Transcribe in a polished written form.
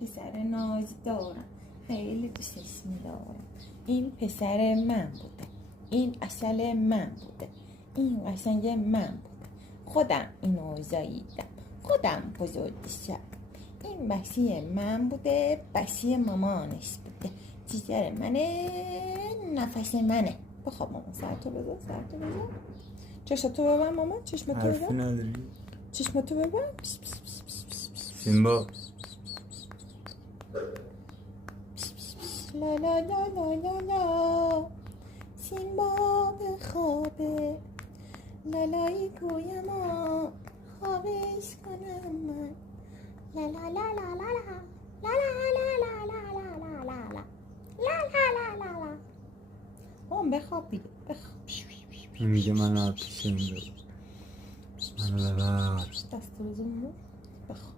پسر ناز دارم، خیلی دوستش می‌دارم. این پسر من بوده، این عسل من بوده، این قشنگ من بوده. خودم اینو زاییدم، خودم بزرگشم. این بسی من بوده، بسی مامانش بوده. جیگر منه، نفس منه. بخواب مامان، سرتو بزن، سرتو بزن. چشمتو ببن مامان، چشمتو حرفی ببن، نداری؟ چشمتو ببن. سیمبا لا لا لا لا لا لا، سیمبا به خوابه. لالایی گویم و خوابش کنم من. لا لا لا لا لا لا لا لا لا لا لا لا لا لا لا لا لا. مام بخواب دیگه، بخواب. میگه من آتیشم دارم، منو ببر. دست روزمون بخواب.